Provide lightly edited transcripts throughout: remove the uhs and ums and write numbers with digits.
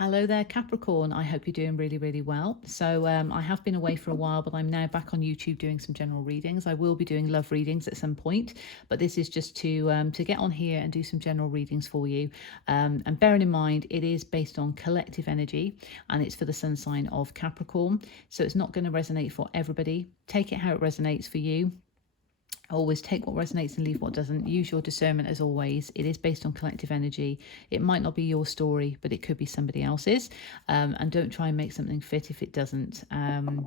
Hello there, Capricorn. I hope you're doing really well. So I have been away for a while, but I'm now back on YouTube doing some general readings. I will be doing love readings at some point, but this is just to get on here and do some general readings for you. And bearing in mind, it is based on collective energy and it's for the sun sign of Capricorn. So it's not going to resonate for everybody. Take it how it resonates for you. Always take what resonates and leave what doesn't. Use your discernment as always. It is based on collective energy. It might not be your story, but it could be somebody else's. And don't try and make something fit if it doesn't,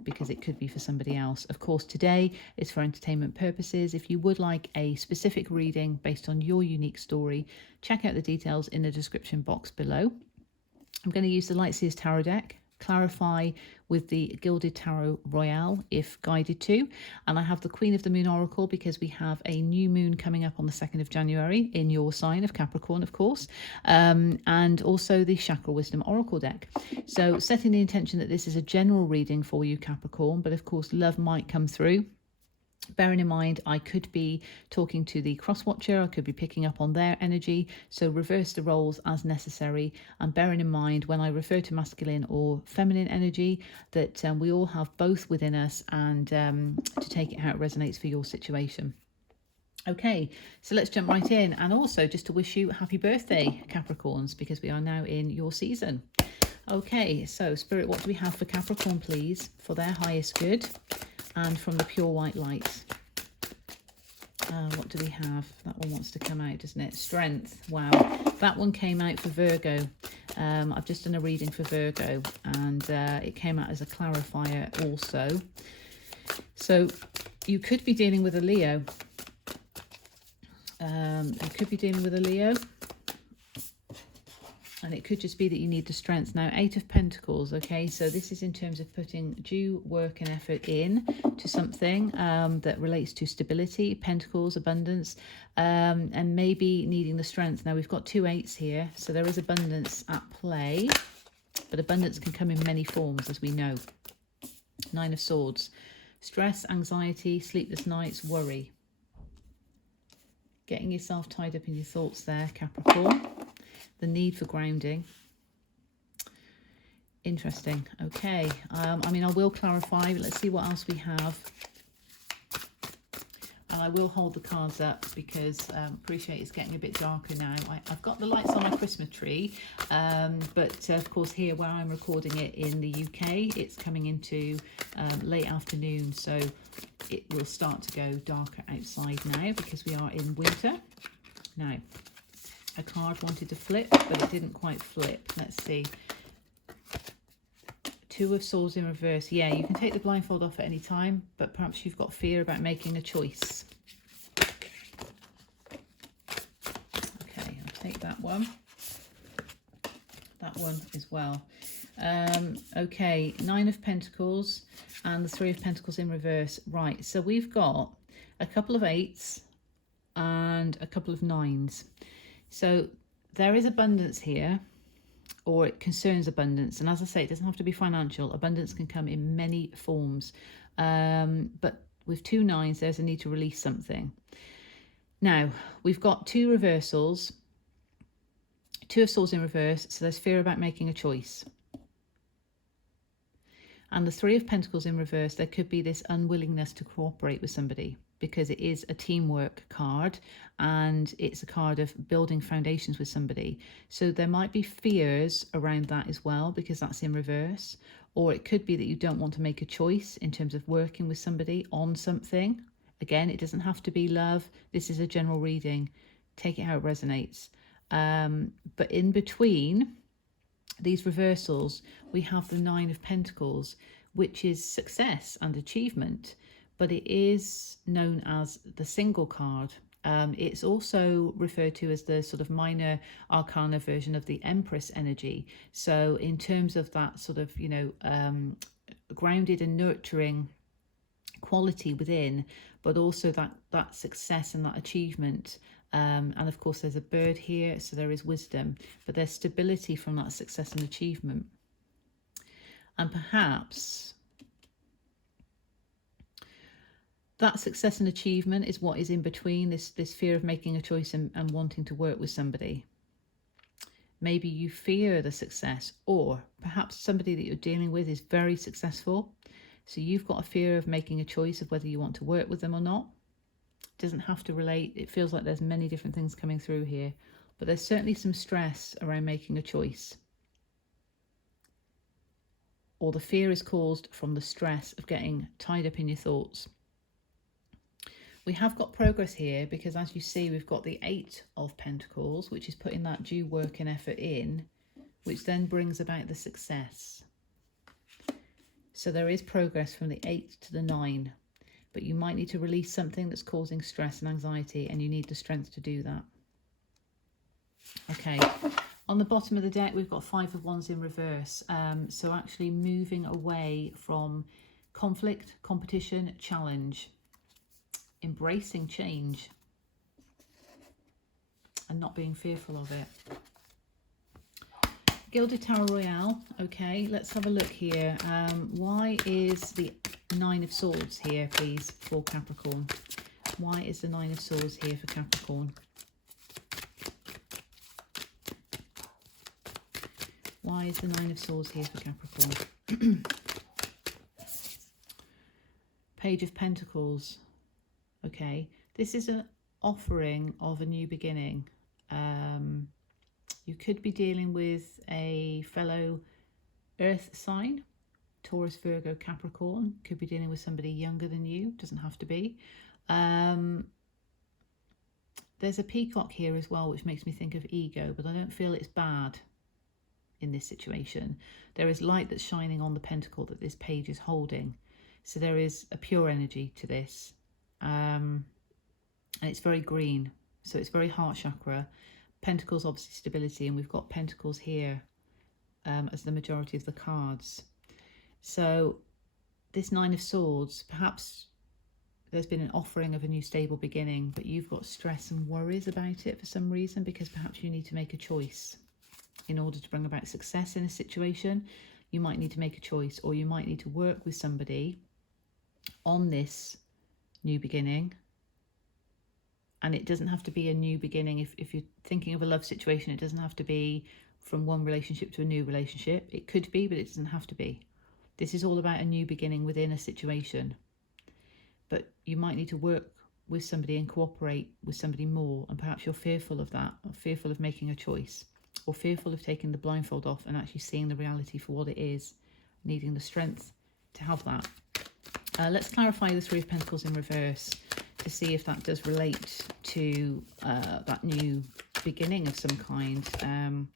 because it could be for somebody else. Of course, today is for entertainment purposes. If you would like a specific reading based on your unique story, check out the details in the description box below. I'm going to use the Lightseers Tarot deck. Clarify with the Gilded Tarot Royale if guided to, and I have the Queen of the Moon Oracle because we have a new moon coming up on the 2nd of January in your sign of Capricorn, of course, and also the Chakra Wisdom Oracle deck. So setting the intention that this is a general reading for you, Capricorn, but of course love might come through. Bearing in mind, I could be talking to the cross watcher, I could be picking up on their energy, so reverse the roles as necessary. And bearing in mind, when I refer to masculine or feminine energy, that we all have both within us, and to take it how it resonates for your situation. Okay, so let's jump right in. And also just to wish you happy birthday, Capricorns, because we are now in your season. Okay, so Spirit, what do we have for Capricorn, please, for their highest good? And from the pure white light, what do we have? That one wants to come out, doesn't it? Strength. Wow, that one came out for Virgo. I've just done a reading for Virgo, and it came out as a clarifier also. So you could be dealing with a Leo. You could be dealing with a Leo. And it could just be that you need the strength. Now, 8 of Pentacles, okay? So this is in terms of putting due work and effort in to something that relates to stability, Pentacles, abundance, and maybe needing the strength. Now, we've got 2 8s here, so there is abundance at play, but abundance can come in many forms, as we know. 9 of Swords, stress, anxiety, sleepless nights, worry. Getting yourself tied up in your thoughts there, Capricorn. The need for grounding. Interesting. Okay. I mean, I will clarify, but let's see what else we have. And I will hold the cards up because appreciate it's getting a bit darker now. I've got the lights on my Christmas tree, but of course here where I'm recording it in the UK, it's coming into late afternoon, so it will start to go darker outside now because we are in winter. Now, a card wanted to flip, but it didn't quite flip. Let's see. 2 of Swords in reverse. Yeah, you can take the blindfold off at any time, but perhaps you've got fear about making a choice. Okay, I'll take that one. That one as well. Okay, 9 of Pentacles and the 3 of Pentacles in reverse. Right, so we've got a couple of 8s and a couple of 9s. So there is abundance here, or it concerns abundance. And as I say, it doesn't have to be financial. Abundance can come in many forms. But with 2 9s, there's a need to release something. Now, we've got 2 reversals, 2 of Swords in reverse. So there's fear about making a choice. And the 3 of Pentacles in reverse, there could be this unwillingness to cooperate with somebody, because it is a teamwork card and it's a card of building foundations with somebody. So there might be fears around that as well, because that's in reverse. Or it could be that you don't want to make a choice in terms of working with somebody on something. Again, it doesn't have to be love. This is a general reading. Take it how it resonates. But in between these reversals, we have the 9 of Pentacles, which is success and achievement. But it is known as the single card. It's also referred to as the sort of minor arcana version of the Empress energy. So in terms of that sort of, you know, grounded and nurturing quality within, but also that success and that achievement. And of course, there's a bird here, so there is wisdom, but there's stability from that success and achievement. And perhaps that success and achievement is what is in between this fear of making a choice and wanting to work with somebody. Maybe you fear the success, or perhaps somebody that you're dealing with is very successful. So you've got a fear of making a choice of whether you want to work with them or not. It doesn't have to relate. It feels like there's many different things coming through here, but there's certainly some stress around making a choice. Or the fear is caused from the stress of getting tied up in your thoughts. We have got progress here because, as you see, we've got the 8 of Pentacles, which is putting that due work and effort in, which then brings about the success. So there is progress from the 8 to the 9, but you might need to release something that's causing stress and anxiety, and you need the strength to do that. Okay, on the bottom of the deck, we've got 5 of Wands in reverse. So actually moving away from conflict, competition, challenge, embracing change and not being fearful of it. Gilded Tower Royale. Okay, let's have a look here. Why is the 9 of Swords here, please, for Capricorn? Why is the 9 of Swords here for Capricorn? Why is the 9 of Swords here for Capricorn? Page of Pentacles. Okay, this is an offering of a new beginning. You could be dealing with a fellow earth sign, Taurus, Virgo, Capricorn. Could be dealing with somebody younger than you, doesn't have to be. There's a peacock here as well, which makes me think of ego, but I don't feel it's bad in this situation. There is light that's shining on the pentacle that this page is holding. So there is a pure energy to this. And it's very green, so it's very heart chakra. Pentacles, obviously stability, and we've got Pentacles here as the majority of the cards. So this 9 of Swords, perhaps there's been an offering of a new stable beginning, but you've got stress and worries about it for some reason, because perhaps you need to make a choice in order to bring about success in a situation. You might need to make a choice, or you might need to work with somebody on this new beginning. And it doesn't have to be a new beginning. If you're thinking of a love situation, it doesn't have to be from one relationship to a new relationship. It could be, but it doesn't have to be. This is all about a new beginning within a situation. But you might need to work with somebody and cooperate with somebody more. And perhaps you're fearful of that, or fearful of making a choice, or fearful of taking the blindfold off and actually seeing the reality for what it is, needing the strength to have that. Let's clarify the 3 of Pentacles in reverse to see if that does relate to that new beginning of some kind.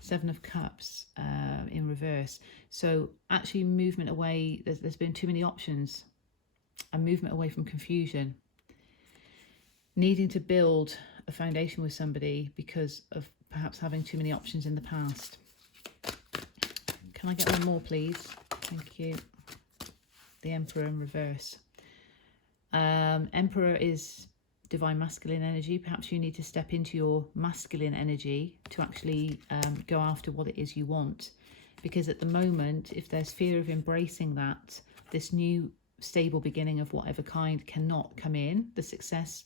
7 of Cups in reverse. So actually movement away, there's been too many options, and movement away from confusion. Needing to build a foundation with somebody because of perhaps having too many options in the past. Can I get one more, please? Thank you. The Emperor in reverse. Emperor is divine masculine energy. Perhaps you need to step into your masculine energy to actually go after what it is you want. Because at the moment, if there's fear of embracing that, this new stable beginning of whatever kind cannot come in. The success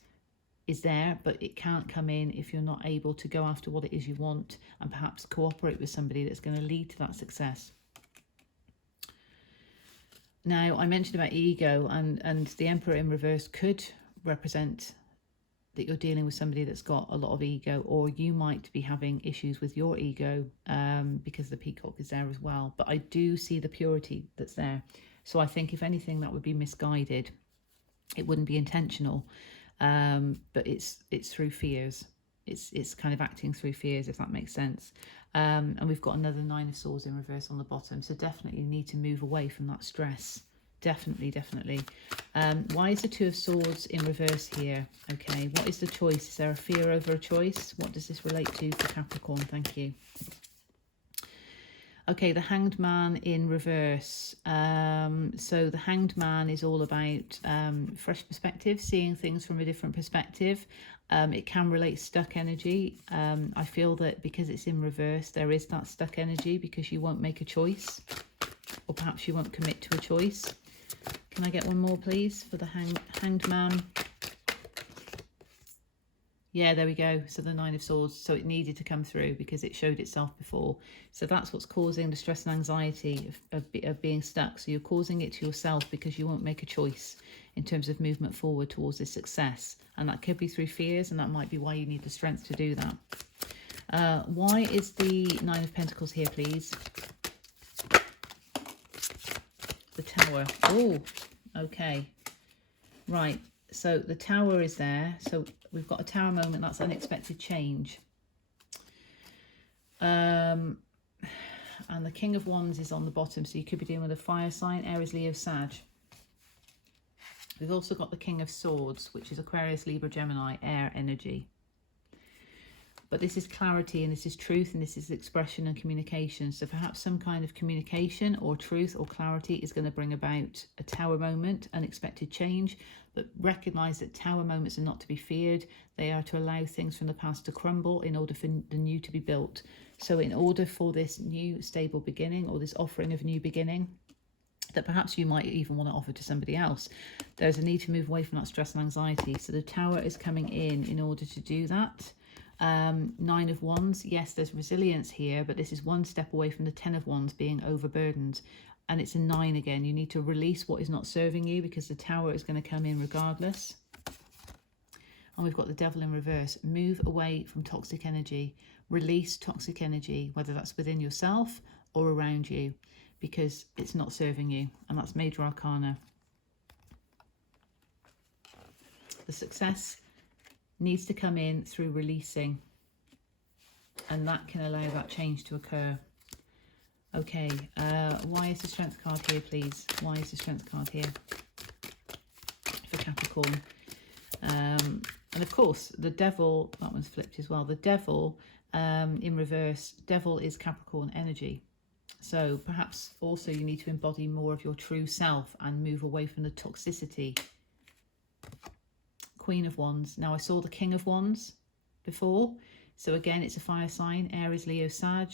is there, but it can't come in if you're not able to go after what it is you want and perhaps cooperate with somebody that's going to lead to that success. Now, I mentioned about ego, and the Emperor in reverse could represent that you're dealing with somebody that's got a lot of ego, or you might be having issues with your ego because the peacock is there as well. But I do see the purity that's there. So I think if anything, that would be misguided. It wouldn't be intentional, but it's through fears. It's kind of acting through fears, if that makes sense. And we've got another 9 of Swords in reverse on the bottom. So definitely need to move away from that stress. Definitely. Why is the 2 of Swords in reverse here? Okay, what is the choice? Is there a fear over a choice? What does this relate to for Capricorn? Thank you. Okay, the Hanged Man in reverse. So the Hanged Man is all about fresh perspective, seeing things from a different perspective. It can relate stuck energy. I feel that because it's in reverse, there is that stuck energy because you won't make a choice, or perhaps you won't commit to a choice. Can I get one more, please, for the Hanged Man? Yeah, there we go. So the Nine of Swords. So it needed to come through because it showed itself before. So that's what's causing the stress and anxiety of being stuck. So you're causing it to yourself because you won't make a choice in terms of movement forward towards this success. And that could be through fears, and that might be why you need the strength to do that. Why is the Nine of Pentacles here, please? The Tower. Oh, okay. Right. So the Tower is there. So we've got a Tower moment. That's unexpected change. And the King of Wands is on the bottom. So you could be dealing with a fire sign, Aries, Leo, Sag. We've also got the King of Swords, which is Aquarius, Libra, Gemini, air energy. But this is clarity, and this is truth, and this is expression and communication. So perhaps some kind of communication or truth or clarity is going to bring about a Tower moment, unexpected change. But recognize that Tower moments are not to be feared. They are to allow things from the past to crumble in order for the new to be built. So in order for this new stable beginning, or this offering of new beginning, that perhaps you might even want to offer to somebody else, there's a need to move away from that stress and anxiety. So the Tower is coming in order to do that. Nine of Wands, yes, there's resilience here, but this is one step away from the 10 of Wands being overburdened. And it's a 9 again. You need to release what is not serving you, because the Tower is going to come in regardless. And we've got the Devil in reverse. Move away from toxic energy. Release toxic energy, whether that's within yourself or around you, because it's not serving you. And that's Major Arcana. The success needs to come in through releasing, and that can allow that change to occur. Okay, why is the Strength card here, please? Why is the Strength card here for Capricorn? And of course, the Devil, that one's flipped as well. The Devil in reverse, Devil is Capricorn energy. So perhaps also you need to embody more of your true self and move away from the toxicity. Queen of Wands. Now I saw the King of Wands before. So again, it's a fire sign, Aries, Leo, Sag.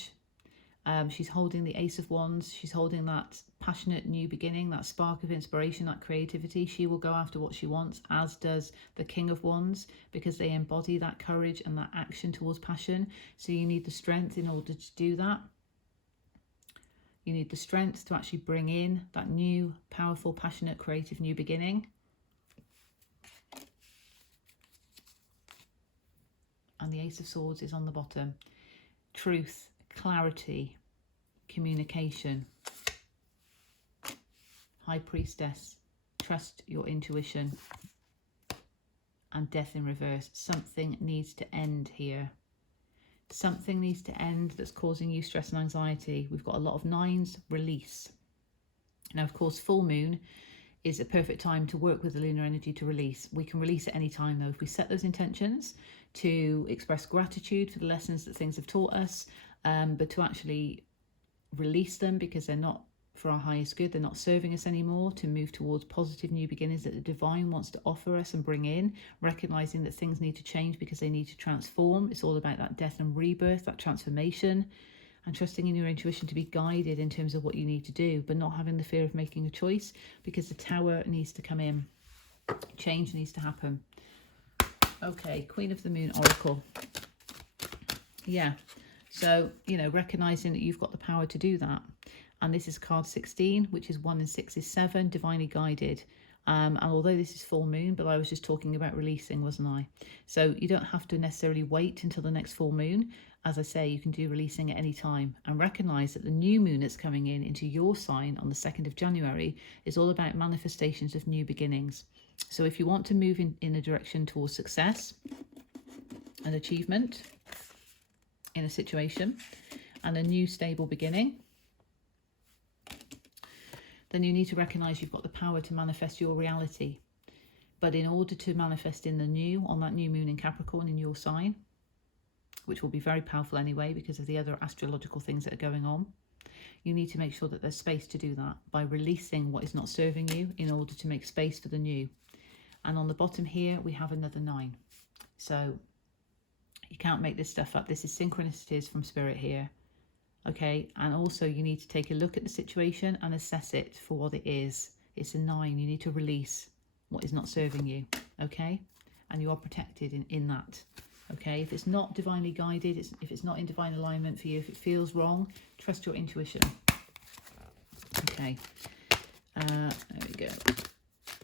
She's holding the Ace of Wands. She's holding that passionate new beginning, that spark of inspiration, that creativity. She will go after what she wants, as does the King of Wands, because they embody that courage and that action towards passion. So you need the strength in order to do that. You need the strength to actually bring in that new, powerful, passionate, creative new beginning. And the Ace of Swords is on the bottom. Truth, clarity, communication. High Priestess, trust your intuition. And Death in reverse. Something needs to end here. Something needs to end that's causing you stress and anxiety. We've got a lot of 9s, release. Now, of course, full moon is a perfect time to work with the lunar energy to release. We can release at any time, though, if we set those intentions to express gratitude for the lessons that things have taught us, but to actually release them because they're not for our highest good, they're not serving us anymore, to move towards positive new beginnings that the divine wants to offer us and bring in, recognizing that things need to change because they need to transform. It's all about that death and rebirth, that transformation, and trusting in your intuition to be guided in terms of what you need to do, but not having the fear of making a choice, because the Tower needs to come in. Change needs to happen. Okay, Queen of the Moon Oracle. Yeah, so, you know, recognizing that you've got the power to do that. And this is card 16, which is 1 and 6 is 7, divinely guided. And although this is full moon, but I was just talking about releasing, wasn't I? So you don't have to necessarily wait until the next full moon. As I say, you can do releasing at any time, and recognize that the new moon that's coming in into your sign on the 2nd of January is all about manifestations of new beginnings. So if you want to move in a direction towards success and achievement in a situation and a new stable beginning, then you need to recognize you've got the power to manifest your reality. But in order to manifest in the new, on that new moon in Capricorn in your sign, which will be very powerful anyway because of the other astrological things that are going on, you need to make sure that there's space to do that by releasing what is not serving you in order to make space for the new. And on the bottom here, we have another 9. So you can't make this stuff up. This is synchronicities from spirit here. Okay, and also you need to take a look at the situation and assess it for what it is. It's a 9. You need to release what is not serving you, okay? And you are protected in that. Okay, if it's not divinely guided, if it's not in divine alignment for you, if it feels wrong, trust your intuition. Okay, there we go.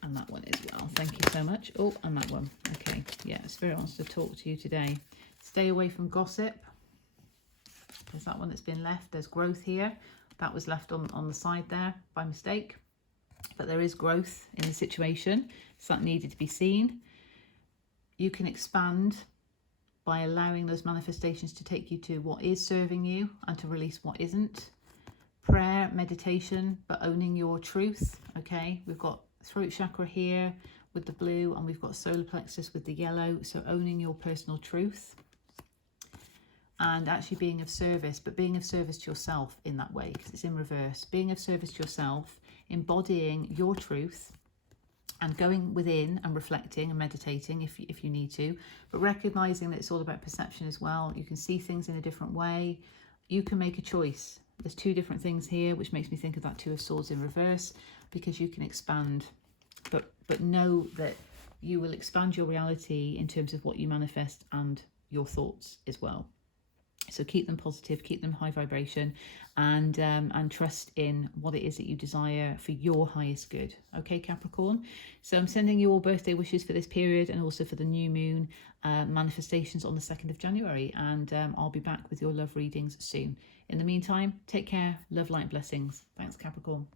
And that one as well. Thank you so much. Oh, and that one. Okay, yeah, Spirit wants to talk to you today. Stay away from gossip. There's that one that's been left. There's growth here. That was left on the side there by mistake. But there is growth in the situation. So that needed to be seen. You can expand by allowing those manifestations to take you to what is serving you and to release what isn't. Prayer, meditation, but owning your truth. Okay, we've got throat chakra here with the blue, and we've got solar plexus with the yellow. So owning your personal truth and actually being of service, but being of service to yourself in that way, because it's in reverse. Being of service to yourself, embodying your truth, and going within and reflecting and meditating if you need to, but recognizing that it's all about perception as well. You can see things in a different way. You can make a choice. There's two different things here, which makes me think of that Two of Swords in reverse, because you can expand, but know that you will expand your reality in terms of what you manifest and your thoughts as well. So keep them positive, keep them high vibration, and trust in what it is that you desire for your highest good. Okay, Capricorn? So I'm sending you all birthday wishes for this period, and also for the new moon manifestations on the 2nd of January. And I'll be back with your love readings soon. In the meantime, take care, love, light, blessings. Thanks, Capricorn.